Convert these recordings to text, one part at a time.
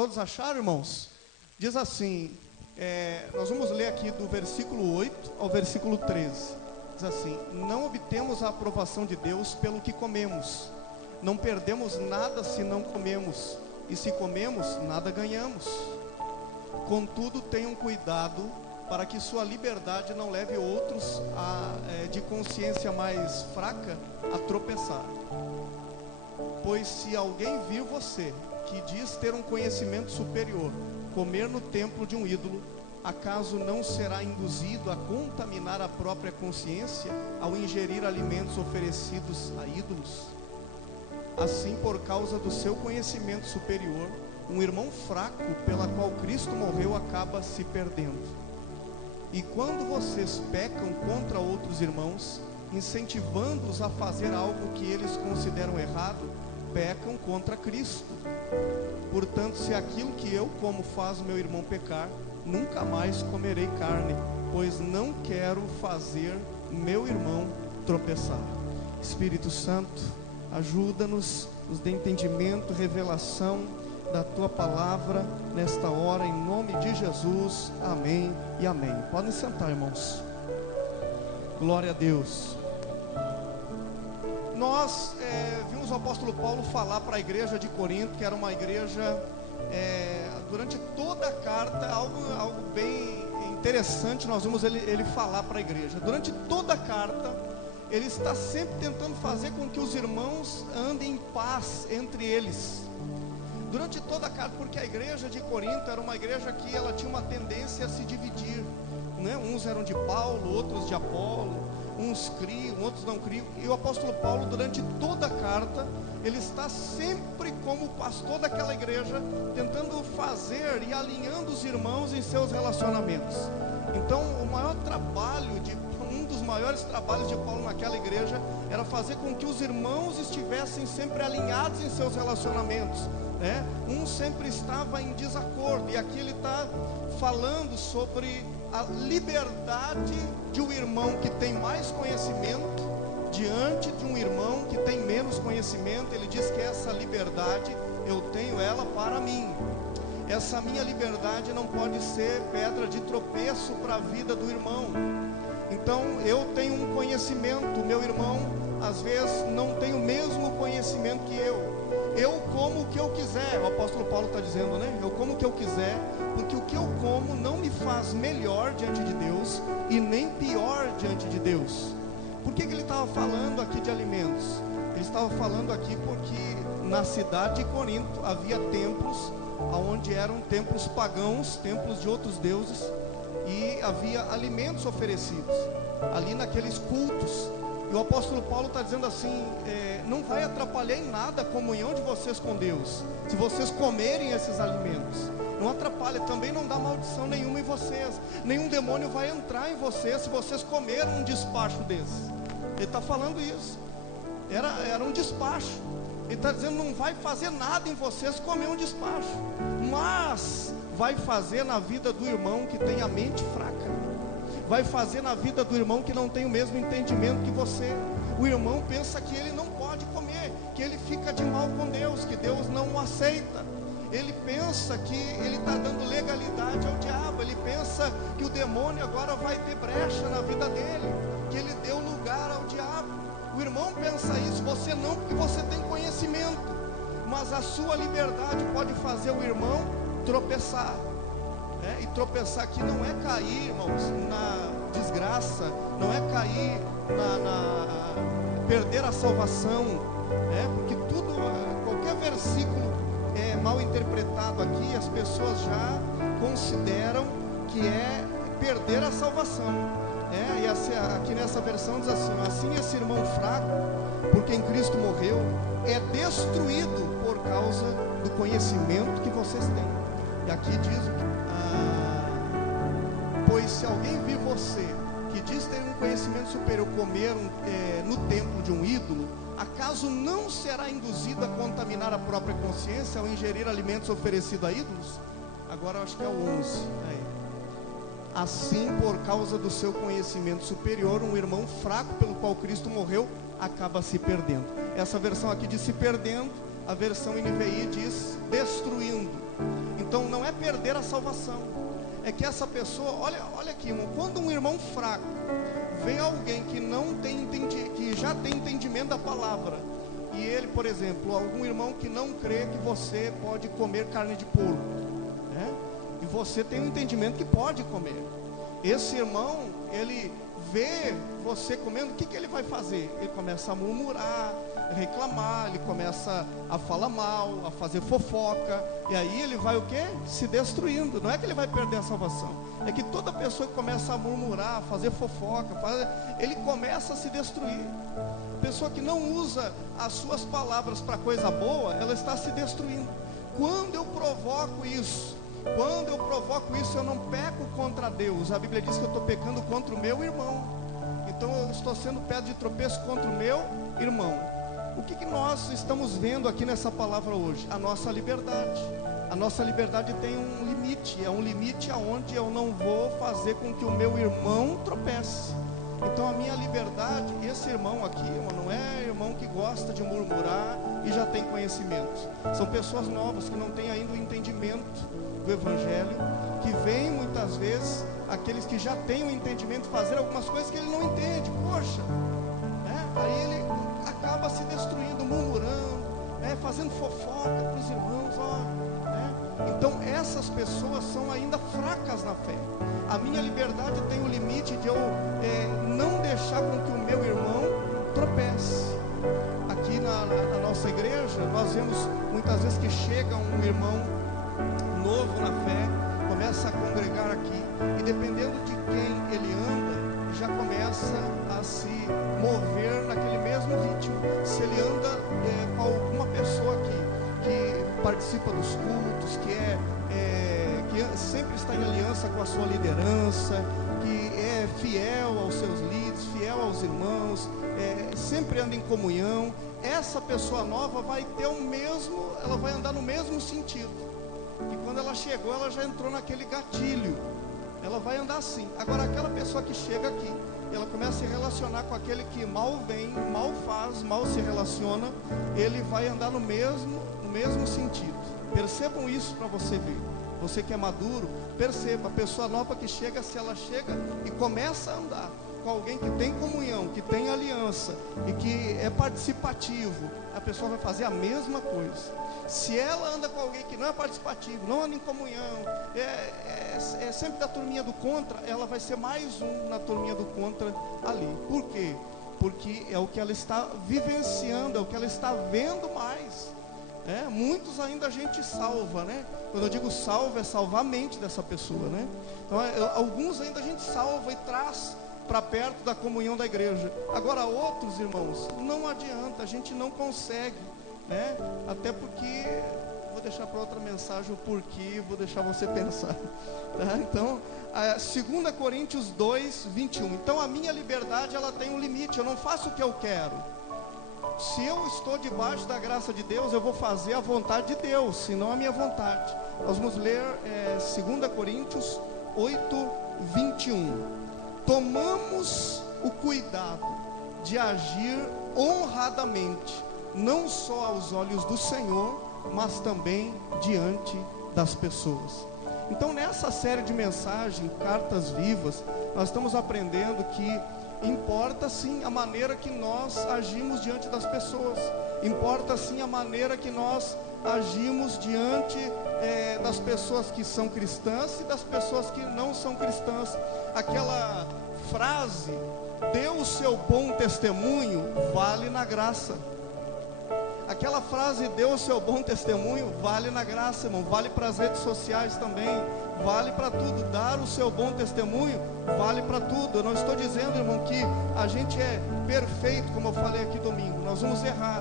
Todos acharam, irmãos? Diz assim, nós vamos ler aqui do versículo 8 ao versículo 13. Diz assim: não obtemos a aprovação de Deus pelo que comemos, não perdemos nada se não comemos, e se comemos, nada ganhamos. Contudo, tenham cuidado para que sua liberdade não leve outros de consciência mais fraca a tropeçar. Pois se alguém vir você, que diz ter um conhecimento superior, comer no templo de um ídolo, acaso não será induzido a contaminar a própria consciência ao ingerir alimentos oferecidos a ídolos? Assim, por causa do seu conhecimento superior, um irmão fraco pela qual Cristo morreu acaba se perdendo. E quando vocês pecam contra outros irmãos, incentivando-os a fazer algo que eles consideram errado, pecam contra Cristo. Portanto, se aquilo que eu como faz o meu irmão pecar, nunca mais comerei carne, pois não quero fazer meu irmão tropeçar. Espírito Santo, ajuda-nos, nos dê entendimento, revelação da Tua Palavra nesta hora, em nome de Jesus, amém e amém. Podem sentar, irmãos. Glória a Deus. Nós vimos o apóstolo Paulo falar para a igreja de Corinto, que era uma igreja, durante toda a carta, algo bem interessante, nós vimos ele falar para a igreja. Durante toda a carta, ele está sempre tentando fazer com que os irmãos andem em paz entre eles. Durante toda a carta, porque a igreja de Corinto era uma igreja que ela tinha uma tendência a se dividir, né? Uns eram de Paulo, outros de Apolo, uns criam, outros não criam. E o apóstolo Paulo, durante toda a carta, ele está sempre como pastor daquela igreja, tentando fazer e alinhando os irmãos em seus relacionamentos. Então, um dos maiores trabalhos de Paulo naquela igreja era fazer com que os irmãos estivessem sempre alinhados em seus relacionamentos, né? Um sempre estava em desacordo, e aqui ele está falando sobre a liberdade de um irmão que tem mais conhecimento diante de um irmão que tem menos conhecimento. Ele diz que essa liberdade eu tenho ela para mim. Essa minha liberdade não pode ser pedra de tropeço para a vida do irmão. Então eu tenho um conhecimento, meu irmão às vezes não tem o mesmo conhecimento que eu. Eu como o que eu quiser, o apóstolo Paulo está dizendo, né? Eu como o que eu quiser, porque o que eu como não me faz melhor diante de Deus e nem pior diante de Deus. Por que ele estava falando aqui de alimentos? Ele estava falando aqui porque na cidade de Corinto havia templos, onde eram templos pagãos, templos de outros deuses, e havia alimentos oferecidos ali naqueles cultos. E o apóstolo Paulo está dizendo assim, não vai atrapalhar em nada a comunhão de vocês com Deus, se vocês comerem esses alimentos. Não atrapalha, também não dá maldição nenhuma em vocês, nenhum demônio vai entrar em vocês se vocês comerem um despacho desse. Ele está falando isso, era um despacho. Ele está dizendo, não vai fazer nada em vocês comer um despacho, mas vai fazer na vida do irmão que tem a mente fraca, vai fazer na vida do irmão que não tem o mesmo entendimento que você. O irmão pensa que ele não pode comer, que ele fica de mal com Deus, que Deus não o aceita. Ele pensa que ele está dando legalidade ao diabo, ele pensa que o demônio agora vai ter brecha na vida dele, que ele deu lugar ao diabo. O irmão pensa isso, você não, porque você tem conhecimento, mas a sua liberdade pode fazer o irmão tropeçar. E tropeçar aqui não é cair, irmãos, na desgraça, não é cair perder a salvação, porque qualquer versículo mal interpretado aqui, as pessoas já consideram que é perder a salvação. E aqui nessa versão diz assim: assim esse irmão fraco, por quem Cristo morreu, é destruído por causa do conhecimento que vocês têm. E aqui diz pois se alguém vir você, que diz ter um conhecimento superior, comer no templo de um ídolo, acaso não será induzido a contaminar a própria consciência ao ingerir alimentos oferecidos a ídolos? Agora eu acho que é o 11. Assim, por causa do seu conhecimento superior, um irmão fraco pelo qual Cristo morreu acaba se perdendo. Essa versão aqui diz se perdendo, a versão NVI diz destruindo. perder a salvação. É que essa pessoa, olha aqui, irmão, quando um irmão fraco vê alguém que não tem que já tem entendimento da palavra, e ele, por exemplo, algum irmão que não crê que você pode comer carne de porco, né? E você tem um entendimento que pode comer. Esse irmão, ele vê você comendo, o que ele vai fazer? Ele começa a murmurar, reclamar, ele começa a falar mal, a fazer fofoca, e aí ele vai o quê? Se destruindo. Não é que ele vai perder a salvação, é que toda pessoa que começa a murmurar, a fazer fofoca, ele começa a se destruir. Pessoa que não usa as suas palavras para coisa boa, ela está se destruindo. Quando eu provoco isso, eu não peco contra Deus. A Bíblia diz que eu estou pecando contra o meu irmão. Então eu estou sendo pedra de tropeço contra o meu irmão. O que nós estamos vendo aqui nessa palavra hoje? A nossa liberdade. A nossa liberdade tem um limite. É um limite aonde eu não vou fazer com que o meu irmão tropece. Então a minha liberdade, esse irmão aqui, não é irmão que gosta de murmurar e já tem conhecimento. São pessoas novas que não têm ainda o entendimento do Evangelho, que vêm muitas vezes, aqueles que já têm o entendimento, fazer algumas coisas que ele não entende. Poxa, né? Aí ele acaba se destruindo, murmurando, né? Fazendo fofoca para os irmãos, né? Então essas pessoas são ainda fracas na fé. A minha liberdade tem o limite de eu não deixar com que o meu irmão tropece. Aqui na nossa igreja, nós vemos muitas vezes que chega um irmão novo na fé, começa a congregar aqui, e dependendo de quem ele anda, já começa a se mover naquele mesmo ritmo. Se ele anda com alguma pessoa que participa dos cultos, que sempre está em aliança com a sua liderança, que é fiel aos seus líderes, fiel aos irmãos, sempre anda em comunhão, essa pessoa nova vai ter ela vai andar no mesmo sentido. E quando ela chegou, ela já entrou naquele gatilho, ela vai andar assim. Agora aquela pessoa que chega aqui, ela começa a se relacionar com aquele que mal vem, mal faz, mal se relaciona, ele vai andar no mesmo sentido. Percebam isso para você ver. Você que é maduro, perceba, a pessoa nova que chega, se ela chega e começa a andar com alguém que tem comunhão, que tem aliança e que é participativo, a pessoa vai fazer a mesma coisa. Se ela anda com alguém que não é participativo, não anda em comunhão, é sempre da turminha do contra, ela vai ser mais um na turminha do contra ali. Por quê? Porque é o que ela está vivenciando, é o que ela está vendo mais. Muitos ainda a gente salva, né? Quando eu digo salva, é salvar a mente dessa pessoa, né? Então, alguns ainda a gente salva e traz para perto da comunhão da igreja. Agora outros, irmãos, não adianta, a gente não consegue, né? Até porque, vou deixar para outra mensagem o porquê, vou deixar você pensar, tá? Então, 2 Coríntios 2, 21. Então a minha liberdade, ela tem um limite, eu não faço o que eu quero. Se eu estou debaixo da graça de Deus, eu vou fazer a vontade de Deus, senão a minha vontade. Nós vamos ler 2 Coríntios 8, 21. Tomamos o cuidado de agir honradamente, não só aos olhos do Senhor, mas também diante das pessoas. Então nessa série de mensagens, Cartas Vivas, nós estamos aprendendo que importa sim a maneira que nós agimos diante das pessoas, importa sim a maneira que nós agimos diante das pessoas que são cristãs e das pessoas que não são cristãs. Aquela frase, dê o seu bom testemunho, vale na graça. Aquela frase, dê o seu bom testemunho, vale na graça, irmão, vale para as redes sociais também, vale para tudo. Dar o seu bom testemunho, vale para tudo. Eu não estou dizendo, irmão, que a gente é perfeito, como eu falei aqui domingo, nós vamos errar.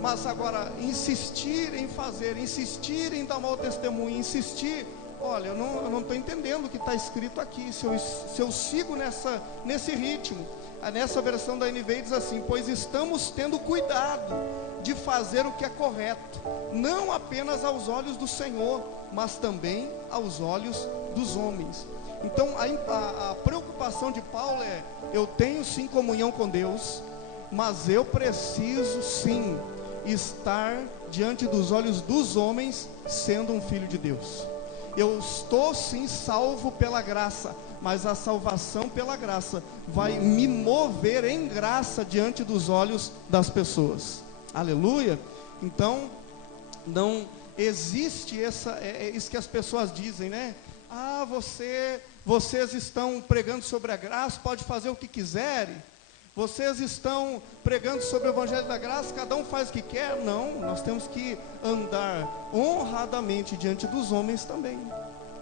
Mas agora, insistir em fazer, insistir em dar mau testemunho, insistir, olha, eu não estou entendendo o que está escrito aqui, se eu sigo nesse ritmo. Nessa versão da NVI diz assim: pois estamos tendo cuidado de fazer o que é correto, não apenas aos olhos do Senhor, mas também aos olhos dos homens. Então a preocupação de Paulo é: eu tenho sim comunhão com Deus, mas eu preciso sim estar diante dos olhos dos homens sendo um filho de Deus. eu estou sim salvo pela graça, mas a salvação pela graça vai me mover em graça diante dos olhos das pessoas. Aleluia. Então, não existe isso que as pessoas dizem, né? Ah, vocês estão pregando sobre a graça, pode fazer o que quiserem. Vocês estão pregando sobre o Evangelho da Graça, cada um faz o que quer. Não, nós temos que andar honradamente diante dos homens também,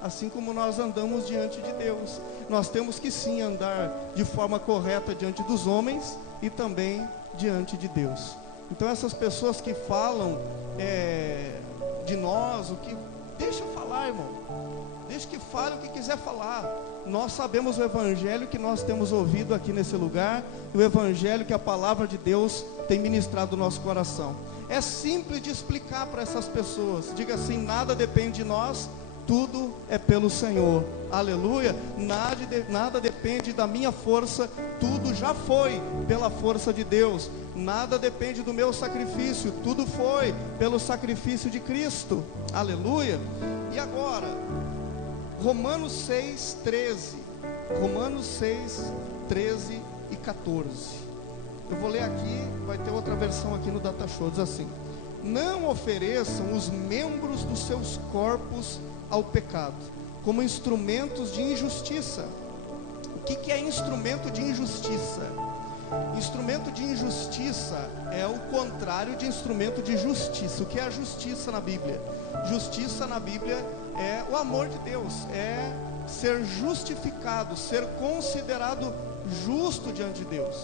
assim como nós andamos diante de Deus. Nós temos que sim andar de forma correta diante dos homens e também diante de Deus. Então essas pessoas que falam de nós, deixa eu falar, irmão, deixa que fale o que quiser falar. Nós sabemos o Evangelho que nós temos ouvido aqui nesse lugar, o Evangelho que a palavra de Deus tem ministrado no nosso coração. É simples de explicar para essas pessoas. Diga assim: nada depende de nós, tudo é pelo Senhor. Aleluia. Nada depende da minha força, tudo já foi pela força de Deus. Nada depende do meu sacrifício, tudo foi pelo sacrifício de Cristo. Aleluia. E agora, Romanos 6, 13. Romanos 6, 13 e 14. Eu vou ler aqui, vai ter outra versão aqui no Data Show. Diz assim: não ofereçam os membros dos seus corpos ao pecado, como instrumentos de injustiça. O que é instrumento de injustiça? Instrumento de injustiça é o contrário de instrumento de justiça. O que é a justiça na Bíblia? Justiça na Bíblia é o amor de Deus, é ser justificado, ser considerado justo diante de Deus.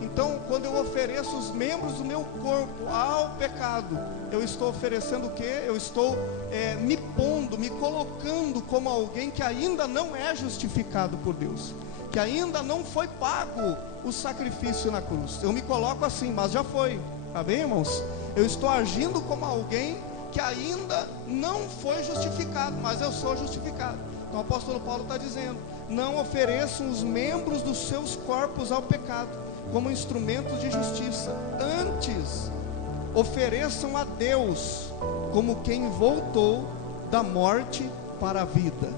Então, quando eu ofereço os membros do meu corpo ao pecado, eu estou oferecendo o quê? Eu estou me pondo, me colocando como alguém que ainda não é justificado por Deus, que ainda não foi pago o sacrifício na cruz. Eu me coloco assim, mas já foi. Tá bem, irmãos? Eu estou agindo como alguém que ainda não foi justificado, mas eu sou justificado. Então o apóstolo Paulo está dizendo: não ofereçam os membros dos seus corpos ao pecado como instrumentos de justiça, antes ofereçam a Deus como quem voltou da morte para a vida.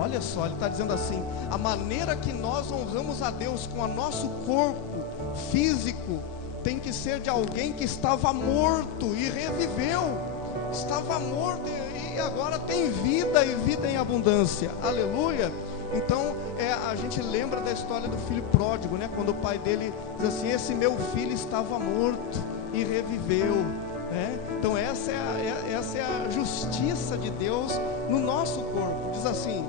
Olha só, ele está dizendo assim: a maneira que nós honramos a Deus com o nosso corpo físico tem que ser de alguém que estava morto e reviveu. Estava morto e agora tem vida, e vida em abundância. Aleluia. Então a gente lembra da história do filho pródigo, né? Quando o pai dele diz assim: esse meu filho estava morto e reviveu, né? Então essa é a justiça de Deus no nosso corpo. Diz assim: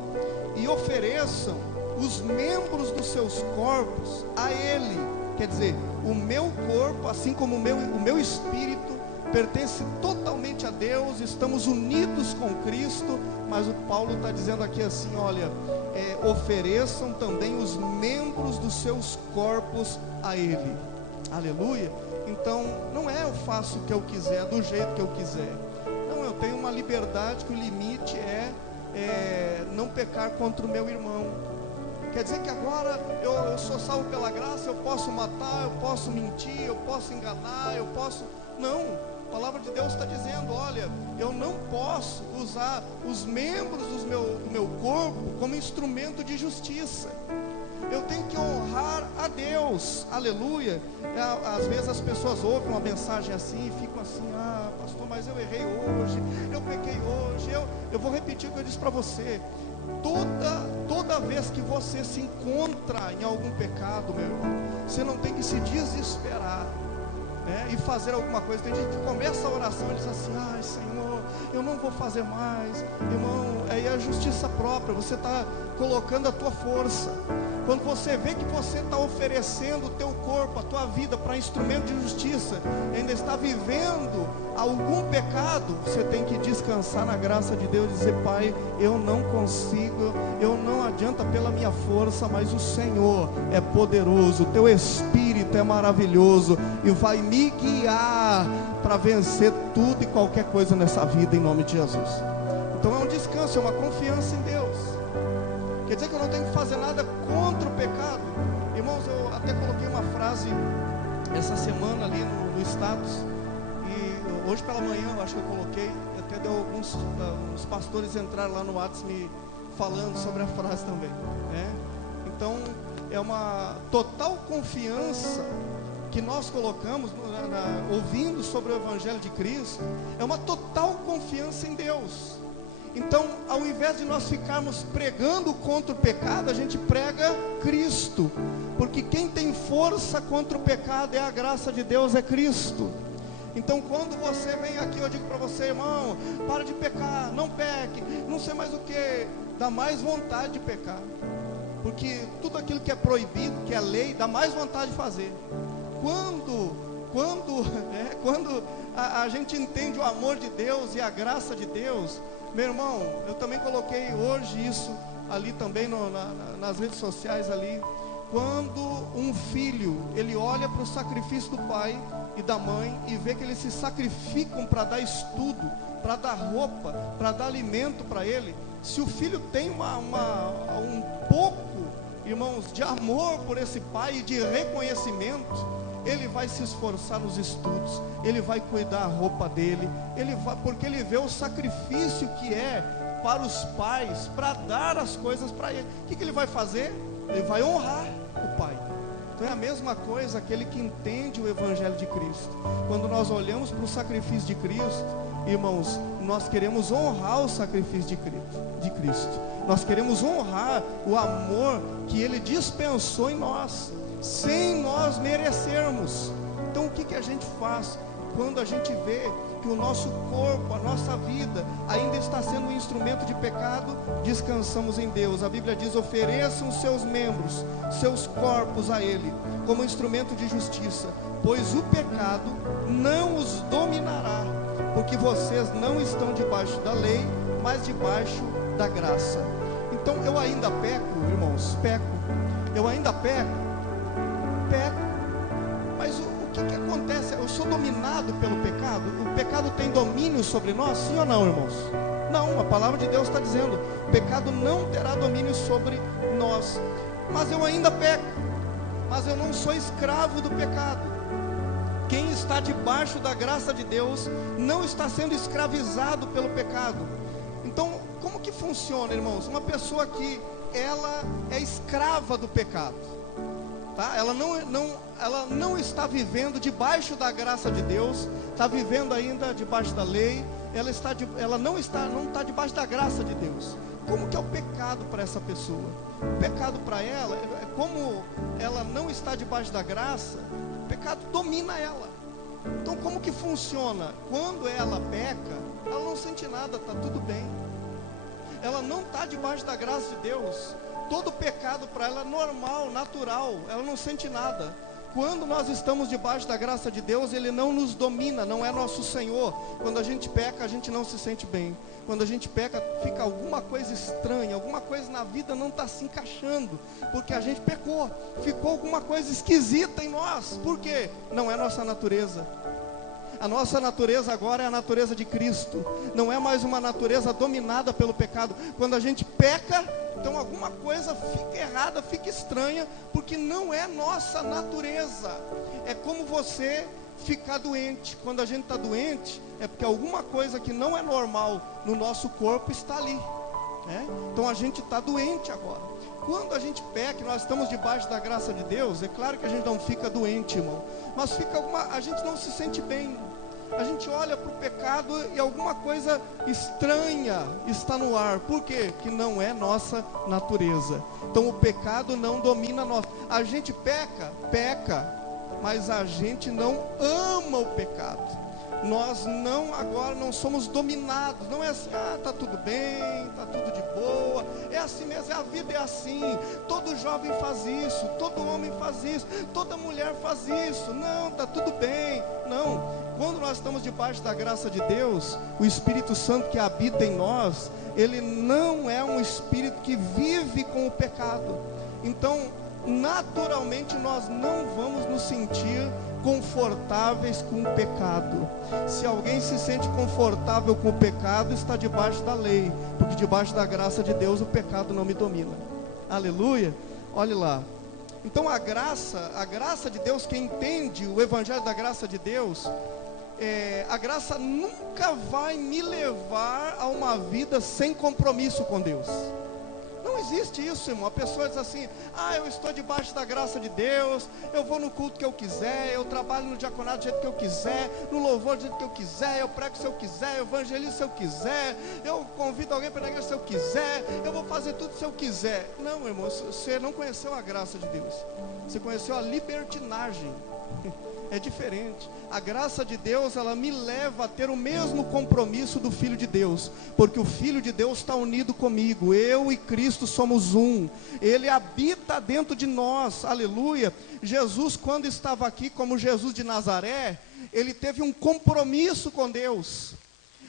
e ofereçam os membros dos seus corpos a Ele. Quer dizer, o meu corpo, assim como o meu espírito, pertence totalmente a Deus, estamos unidos com Cristo. Mas o Paulo está dizendo aqui assim: olha, ofereçam também os membros dos seus corpos a Ele. Aleluia. Então não é eu faço o que eu quiser, do jeito que eu quiser. Não, eu tenho uma liberdade que o limite é não pecar contra o meu irmão. Quer dizer que agora eu sou salvo pela graça, eu posso matar, eu posso mentir, eu posso enganar, eu posso... Não, a palavra de Deus está dizendo: olha, eu não posso usar os membros do meu corpo como instrumento de justiça. Eu tenho que honrar a Deus. Aleluia. Às vezes as pessoas ouvem uma mensagem assim e ficam assim: ah, pastor, mas eu errei hoje, eu pequei hoje. Eu vou repetir o que eu disse para você. Toda vez que você se encontra em algum pecado, meu irmão, você não tem que se desesperar, né, e fazer alguma coisa. Tem gente que começa a oração e diz assim: ai, Senhor, eu não vou fazer mais. Irmão, aí é a justiça própria. Você está colocando a tua força. Quando você vê que você está oferecendo o teu corpo, a tua vida para instrumento de justiça, ainda está vivendo algum pecado, você tem que descansar na graça de Deus e dizer: Pai, eu não consigo, eu não adianta pela minha força, mas o Senhor é poderoso, o teu Espírito é maravilhoso e vai me guiar para vencer tudo e qualquer coisa nessa vida, em nome de Jesus. Então é um descanso, é uma confiança em Deus. Quer dizer que eu não tenho que fazer nada contra o pecado. Irmãos, eu até coloquei uma frase essa semana ali no status, e hoje pela manhã, eu acho que eu coloquei, até deu uns pastores entraram lá no WhatsApp me falando sobre a frase também, né? Então, é uma total confiança que nós colocamos, ouvindo sobre o Evangelho de Cristo, é uma total confiança em Deus. Então, ao invés de nós ficarmos pregando contra o pecado, a gente prega Cristo, porque quem tem força contra o pecado é a graça de Deus, é Cristo. Então, quando você vem aqui, eu digo para você, irmão, para de pecar, não peque, não sei mais o que, dá mais vontade de pecar, porque tudo aquilo que é proibido, que é lei, dá mais vontade de fazer. Quando a gente entende o amor de Deus e a graça de Deus, meu irmão, eu também coloquei hoje isso ali também nas redes sociais ali. Quando um filho, ele olha para o sacrifício do pai e da mãe e vê que eles se sacrificam para dar estudo, para dar roupa, para dar alimento para ele, se o filho tem um pouco, irmãos, de amor por esse pai e de reconhecimento, ele vai se esforçar nos estudos, ele vai cuidar a roupa dele, porque ele vê o sacrifício que é para os pais, para dar as coisas para ele. O que ele vai fazer? Ele vai honrar o pai. Então é a mesma coisa aquele que entende o Evangelho de Cristo. Quando nós olhamos para o sacrifício de Cristo, irmãos, nós queremos honrar o sacrifício de Cristo. Nós queremos honrar o amor que Ele dispensou em nós, sem nós merecermos. Então o que a gente faz quando a gente vê que o nosso corpo, a nossa vida ainda está sendo um instrumento de pecado? Descansamos em Deus. A Bíblia diz: ofereçam seus membros, seus corpos a Ele como instrumento de justiça, pois o pecado não os dominará, porque vocês não estão debaixo da lei, mas debaixo da graça. Então eu ainda peco, irmãos, eu ainda peco, mas o que acontece? Eu sou dominado pelo pecado? O pecado tem domínio sobre nós? Sim ou não, irmãos? Não, a palavra de Deus está dizendo: o pecado não terá domínio sobre nós. Mas eu ainda peco, mas eu não sou escravo do pecado. Quem está debaixo da graça de Deus não está sendo escravizado pelo pecado. Então, como que funciona, irmãos? Uma pessoa que ela é escrava do pecado, tá? Ela não está vivendo debaixo da graça de Deus, está vivendo ainda debaixo da lei. Ela não está debaixo da graça de Deus. Como que é o pecado para essa pessoa? O pecado para ela, como ela não está debaixo da graça, o pecado domina ela. Então como que funciona? Quando ela peca, ela não sente nada, está tudo bem. Ela não está debaixo da graça de Deus. Todo pecado para ela é normal, natural, ela não sente nada. Quando nós estamos debaixo da graça de Deus, Ele não nos domina, não é nosso Senhor. Quando a gente peca, a gente não se sente bem. Quando a gente peca, fica alguma coisa estranha, alguma coisa na vida não está se encaixando, porque a gente pecou, ficou alguma coisa esquisita em nós. Por quê? Não é nossa natureza. A nossa natureza agora é a natureza de Cristo, não é mais uma natureza dominada pelo pecado. Quando a gente peca, então alguma coisa fica errada, fica estranha, porque não é nossa natureza. É como você ficar doente. Quando a gente está doente, é porque alguma coisa que não é normal no nosso corpo está ali, né? Então a gente está doente agora. Quando a gente peca, nós estamos debaixo da graça de Deus, é claro que a gente não fica doente, irmão, mas a gente não se sente bem. A gente olha para o pecado e alguma coisa estranha está no ar. Por quê? Que não é nossa natureza. Então o pecado não domina nós. A gente peca, mas a gente não ama o pecado. Nós agora não somos dominados. Não é assim, está tudo bem, está tudo de boa. É assim mesmo, a vida é assim. Todo jovem faz isso, todo homem faz isso, toda mulher faz isso. Não, está tudo bem. Não. Quando nós estamos debaixo da graça de Deus, o Espírito Santo que habita em nós, ele não é um espírito que vive com o pecado. Então, naturalmente nós não vamos nos sentir confortáveis com o pecado. Se alguém se sente confortável com o pecado, está debaixo da lei, porque debaixo da graça de Deus o pecado não me domina. Aleluia. Olhe lá. Então a graça de Deus, quem entende o Evangelho da graça de Deus, a graça nunca vai me levar a uma vida sem compromisso com Deus. Não existe isso, irmão. A pessoa diz assim: eu estou debaixo da graça de Deus, eu vou no culto que eu quiser, eu trabalho no diaconato do jeito que eu quiser, no louvor do jeito que eu quiser, eu prego se eu quiser, eu evangelizo se eu quiser, eu convido alguém para a igreja se eu quiser, eu vou fazer tudo se eu quiser. Não, irmão, você não conheceu a graça de Deus, você conheceu a libertinagem. É diferente. A graça de Deus, ela me leva a ter o mesmo compromisso do Filho de Deus, porque o Filho de Deus está unido comigo. Eu e Cristo somos um. Ele habita dentro de nós, aleluia. Jesus, quando estava aqui como Jesus de Nazaré, ele teve um compromisso com Deus.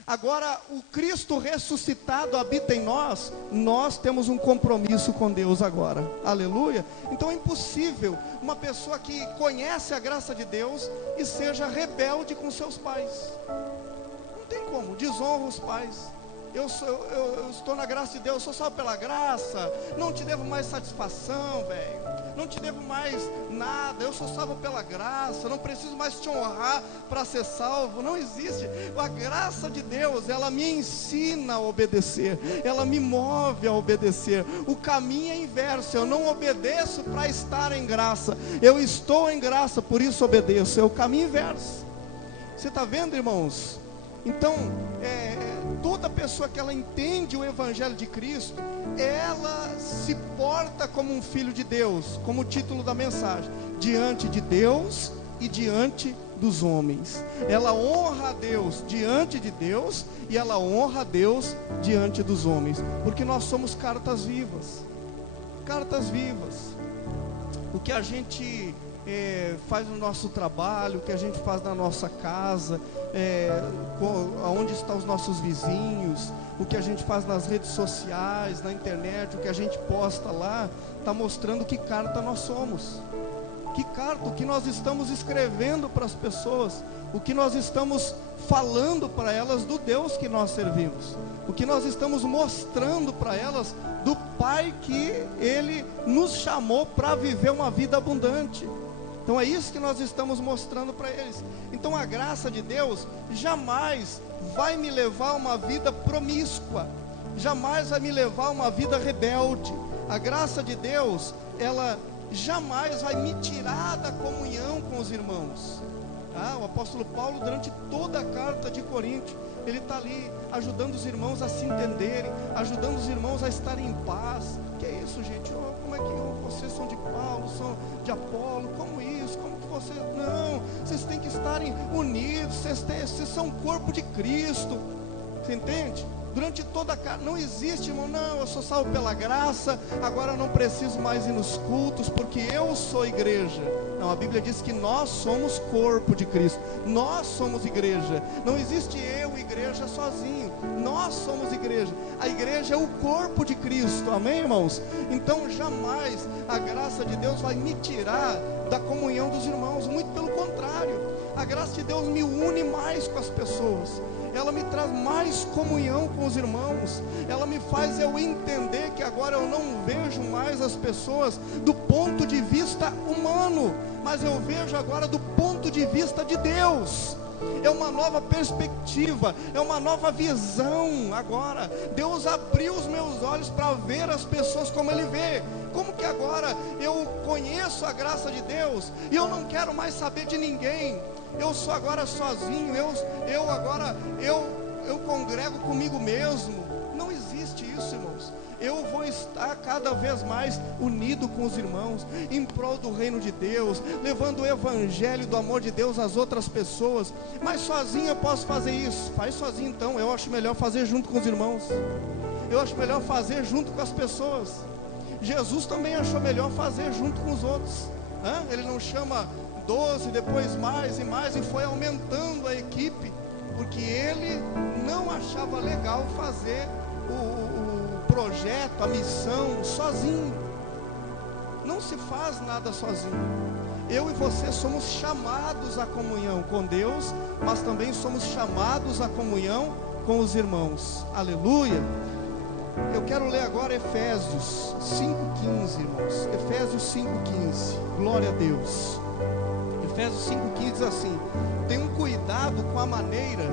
Agora, o Cristo ressuscitado habita em nós, nós temos um compromisso com Deus agora, aleluia. Então é impossível uma pessoa que conhece a graça de Deus e seja rebelde com seus pais. Não tem como, desonra os pais. Eu estou na graça de Deus, eu sou salvo pela graça, não te devo mais satisfação, velho, não te devo mais nada, eu sou salvo pela graça, não preciso mais te honrar para ser salvo. Não existe. A graça de Deus, ela me ensina a obedecer, ela me move a obedecer. O caminho é inverso, eu não obedeço para estar em graça, eu estou em graça, por isso obedeço. É o caminho inverso. Você está vendo, irmãos? Então, toda pessoa que ela entende o Evangelho de Cristo, ela se porta como um filho de Deus, como o título da mensagem, diante de Deus e diante dos homens. Ela honra a Deus diante de Deus e ela honra a Deus diante dos homens, porque nós somos cartas vivas. Cartas vivas. O que a gente faz no nosso trabalho, o que a gente faz na nossa casa, onde estão os nossos vizinhos, o que a gente faz nas redes sociais, na internet, o que a gente posta lá, está mostrando que carta nós somos. Que carta, o que nós estamos escrevendo para as pessoas, o que nós estamos falando para elas do Deus que nós servimos, o que nós estamos mostrando para elas do Pai que Ele nos chamou para viver uma vida abundante. Então é isso que nós estamos mostrando para eles. Então a graça de Deus jamais vai me levar a uma vida promíscua, jamais vai me levar a uma vida rebelde. A graça de Deus, ela jamais vai me tirar da comunhão com os irmãos. O apóstolo Paulo, durante toda a carta de Coríntios, ele está ali ajudando os irmãos a se entenderem, ajudando os irmãos a estarem em paz. Que é isso, gente? Como é que vocês são de Paulo, são de Apolo? Como isso? Como que vocês... Não, vocês têm que estarem unidos, vocês são o corpo de Cristo. Você entende? Durante toda a carta, não existe, irmão, não, eu sou salvo pela graça, agora eu não preciso mais ir nos cultos, porque eu sou igreja. Não, a Bíblia diz que nós somos corpo de Cristo, nós somos igreja. Não existe eu, igreja, sozinho, nós somos igreja. A igreja é o corpo de Cristo, amém, irmãos? Então jamais a graça de Deus vai me tirar da comunhão dos irmãos, muito pelo contrário. A graça de Deus me une mais com as pessoas, ela me traz mais comunhão com os irmãos, ela me faz eu entender que agora eu não vejo mais as pessoas do ponto de vista humano, mas eu vejo agora do ponto de vista de Deus. É uma nova perspectiva, é uma nova visão agora. Deus abriu os meus olhos para ver as pessoas como Ele vê. Como que agora eu conheço a graça de Deus e eu não quero mais saber de ninguém. Eu sou agora sozinho, eu congrego comigo mesmo. Não existe isso, irmãos. Eu vou estar cada vez mais unido com os irmãos, em prol do reino de Deus, levando o evangelho do amor de Deus às outras pessoas. Mas sozinho eu posso fazer isso? Faz sozinho então. Eu acho melhor fazer junto com os irmãos, eu acho melhor fazer junto com as pessoas. Jesus também achou melhor fazer junto com os outros. Ele não chama 12, depois mais e mais, e foi aumentando a equipe, porque ele não achava legal fazer o projeto, a missão sozinho. Não se faz nada sozinho. Eu e você somos chamados à comunhão com Deus, mas também somos chamados à comunhão com os irmãos. Aleluia. Eu quero ler agora Efésios 5,15, irmãos. Efésios 5,15. Glória a Deus. Efésios 5,15 diz assim: tenham cuidado com a maneira,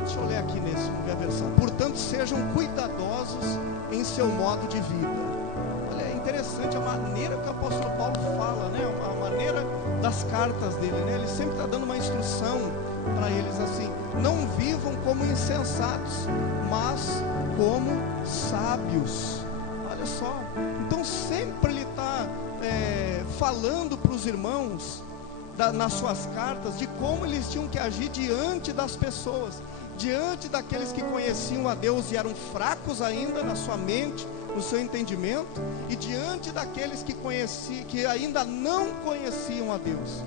deixa eu ler aqui nessa versão, portanto sejam cuidadosos em seu modo de vida. Olha, é interessante a maneira que o apóstolo Paulo fala, né? A maneira das cartas dele, né? Ele sempre está dando uma instrução para eles assim: não vivam como insensatos, mas como sábios. Olha só, então sempre ele está falando para os irmãos nas suas cartas de como eles tinham que agir diante das pessoas, diante daqueles que conheciam a Deus e eram fracos ainda na sua mente, no seu entendimento, e diante daqueles que ainda não conheciam a Deus.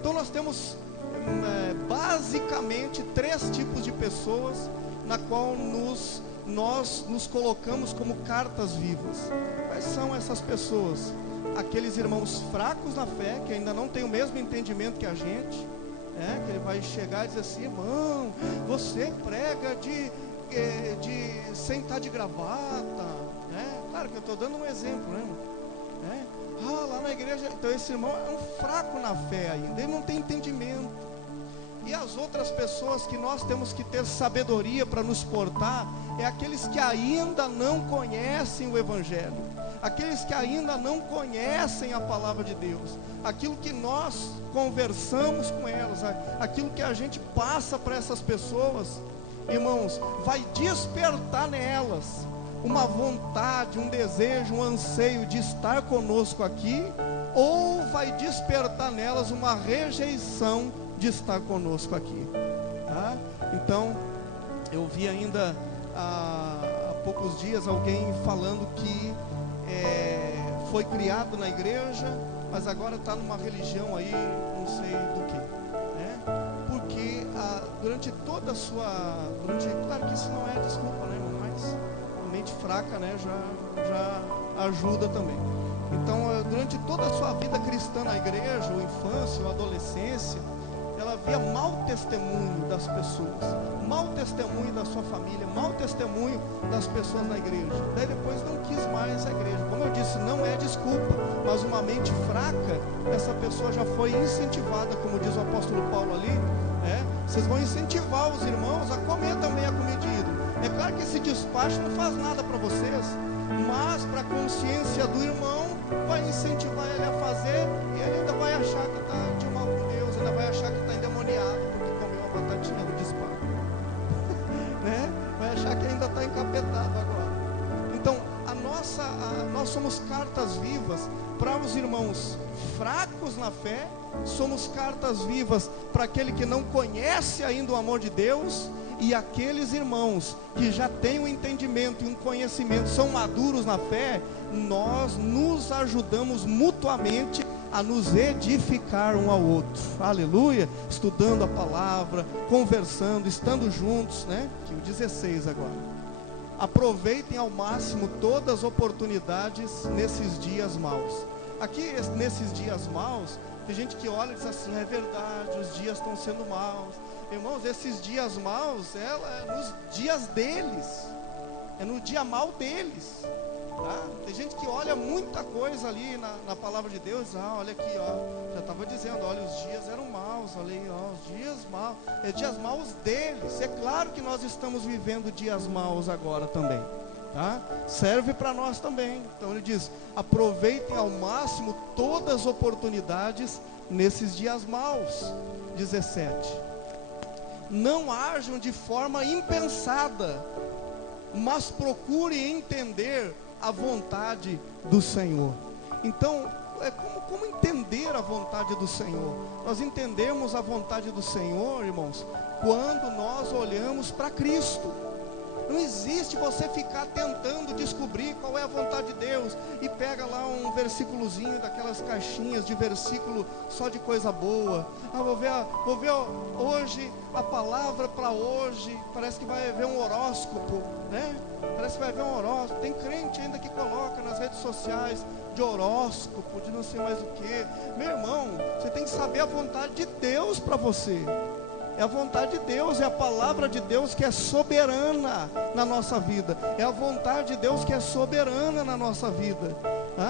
Então nós temos basicamente 3 tipos de pessoas na qual nós nos colocamos como cartas vivas. Quais são essas pessoas? Aqueles irmãos fracos na fé, que ainda não têm o mesmo entendimento que a gente, que ele vai chegar e dizer assim: irmão, você prega sem estar de gravata, claro que eu estou dando um exemplo, né, irmão? Lá na igreja, então esse irmão é um fraco na fé ainda, ele não tem entendimento. E as outras pessoas que nós temos que ter sabedoria para nos portar, é aqueles que ainda não conhecem o Evangelho, aqueles que ainda não conhecem a palavra de Deus, aquilo que nós conversamos com elas, aquilo que a gente passa para essas pessoas, irmãos, vai despertar nelas uma vontade, um desejo, um anseio de estar conosco aqui, ou vai despertar nelas uma rejeição de estar conosco aqui, tá? Então, eu vi ainda há poucos dias alguém falando que foi criado na igreja, mas agora está numa religião aí, não sei do que, porque durante toda a sua, claro que isso não é desculpa, né, irmão? Mas a mente fraca, né, já ajuda também. Então, durante toda a sua vida cristã na igreja, ou infância, ou adolescência, ela via mau testemunho das pessoas, mau testemunho da sua família, mau testemunho das pessoas na igreja. Daí depois não quis mais a igreja. Como eu disse, não é desculpa, mas uma mente fraca, essa pessoa já foi incentivada, como diz o apóstolo Paulo ali, vocês vão incentivar os irmãos a comer também a comedida. É claro que esse despacho não faz nada para vocês, mas para a consciência do irmão, vai incentivar ele a fazer, e ele ainda vai achar que está de mal com Deus, ainda vai achar que está endemoniado, porque comeu a batatinha do despacho, vai achar que ainda está encapetado agora. Então, nós somos cartas vivas para os irmãos fracos na fé, somos cartas vivas para aquele que não conhece ainda o amor de Deus, e aqueles irmãos que já têm um entendimento e um conhecimento, são maduros na fé, nós nos ajudamos mutuamente a nos edificar um ao outro, aleluia, estudando a palavra, conversando, estando juntos, que o 16 agora, aproveitem ao máximo todas as oportunidades nesses dias maus. Aqui nesses dias maus, tem gente que olha e diz assim: é verdade, os dias estão sendo maus. Irmãos, esses dias maus, é nos dias deles, é no dia mau deles, tá? Tem gente que olha muita coisa ali na palavra de Deus, olha aqui, já estava dizendo, olha, os dias eram maus, olha aí, os dias maus, dias maus deles. É claro que nós estamos vivendo dias maus agora também, tá? Serve para nós também. Então ele diz: aproveitem ao máximo todas as oportunidades nesses dias maus. 17. Não ajam de forma impensada, mas procurem entender a vontade do Senhor. Então, como entender a vontade do Senhor? Nós entendemos a vontade do Senhor, irmãos, quando nós olhamos para Cristo. Não existe você ficar tentando descobrir qual é a vontade de Deus e pega lá um versículozinho daquelas caixinhas de versículo só de coisa boa. Vou ver hoje a palavra para hoje. Parece que vai ver um horóscopo, Parece que vai ver um horóscopo. Tem crente ainda que coloca nas redes sociais de horóscopo, de não sei mais o que. Meu irmão, você tem que saber a vontade de Deus para você. É a vontade de Deus, é a palavra de Deus que é soberana na nossa vida. É a vontade de Deus que é soberana na nossa vida.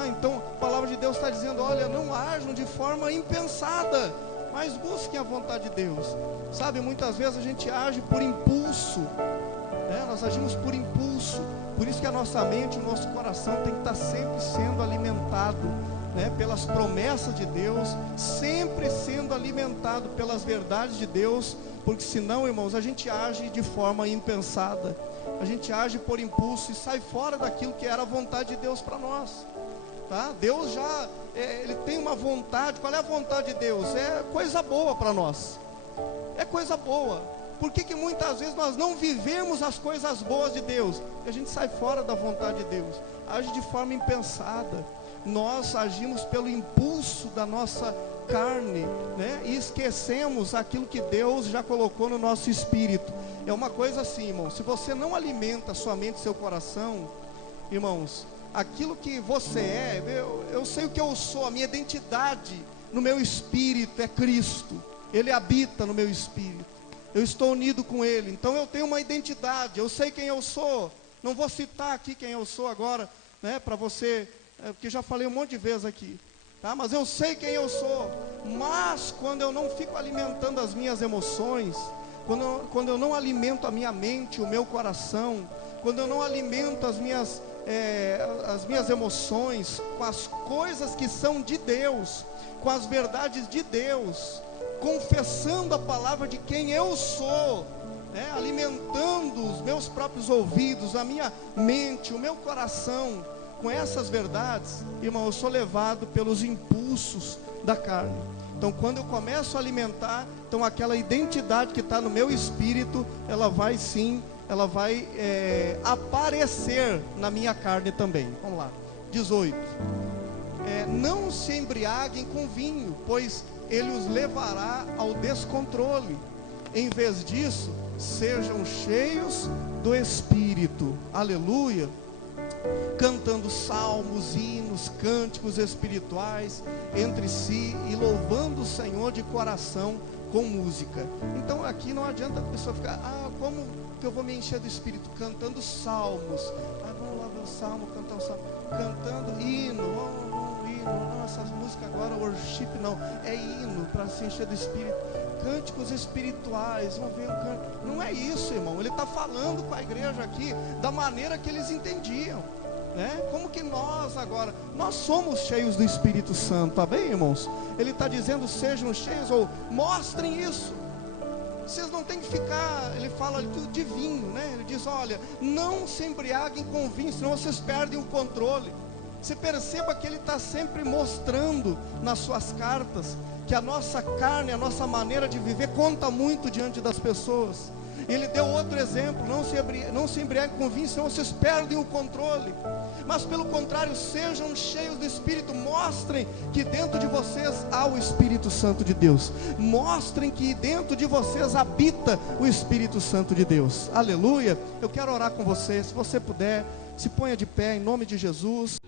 Então, a palavra de Deus está dizendo: olha, não ajam de forma impensada. mas busquem a vontade de Deus. Sabe, muitas vezes a gente age por impulso, né? Nós agimos por impulso. Por isso que a nossa mente, o nosso coração tem que estar sempre sendo alimentado, né, pelas promessas de Deus, sempre sendo alimentado pelas verdades de Deus, porque senão, irmãos, a gente age de forma impensada, a gente age por impulso e sai fora daquilo que era a vontade de Deus para nós, tá? Deus já, Ele tem uma vontade. Qual é a vontade de Deus? É coisa boa para nós, é coisa boa. Por que muitas vezes nós não vivemos as coisas boas de Deus? Porque a gente sai fora da vontade de Deus, age de forma impensada. Nós agimos pelo impulso da nossa carne, né? E esquecemos aquilo que Deus já colocou no nosso espírito. É uma coisa assim, irmão, se você não alimenta sua mente e seu coração, irmãos, aquilo que você é, eu sei o que eu sou, a minha identidade no meu espírito é Cristo, Ele habita no meu espírito, eu estou unido com Ele, então eu tenho uma identidade, eu sei quem eu sou. Não vou citar aqui quem eu sou agora, né, para você, porque já falei um monte de vezes aqui, tá? Mas eu sei quem eu sou. Mas quando eu não fico alimentando as minhas emoções, quando eu não alimento a minha mente, o meu coração, quando eu não alimento as minhas emoções com as coisas que são de Deus, com as verdades de Deus, confessando a palavra de quem eu sou, né? Alimentando os meus próprios ouvidos, a minha mente, o meu coração com essas verdades, irmão, eu sou levado pelos impulsos da carne. Então quando eu começo a alimentar, então aquela identidade que está no meu espírito, ela vai aparecer na minha carne também. Vamos lá, 18. Não se embriaguem com vinho, pois ele os levará ao descontrole. Em vez disso, sejam cheios do Espírito. Aleluia. Cantando salmos, hinos, cânticos espirituais entre si e louvando o Senhor de coração com música. Então aqui não adianta a pessoa ficar, como que eu vou me encher do Espírito? Cantando salmos, vamos lá ver o salmo, cantar o salmo, cantando hino, não, essas músicas agora, worship não, é hino para se encher do Espírito, cânticos espirituais, vamos ver o canto. Não é isso, irmão. Ele está falando com a igreja aqui da maneira que eles entendiam, né? Como que nós agora, nós somos cheios do Espírito Santo, tá bem, irmãos? Ele está dizendo, sejam cheios, ou mostrem isso. Vocês não tem que ficar, ele fala de vinho, né? Ele diz, olha, não se embriaguem com vinho, senão vocês perdem o controle. Você perceba que ele está sempre mostrando nas suas cartas que a nossa carne, a nossa maneira de viver conta muito diante das pessoas. Ele deu outro exemplo, não se embriaguem com vinho, senão vocês perdem o controle. Mas pelo contrário, sejam cheios do Espírito, mostrem que dentro de vocês há o Espírito Santo de Deus. Mostrem que dentro de vocês habita o Espírito Santo de Deus. Aleluia. Eu quero orar com você, se você puder, se ponha de pé em nome de Jesus.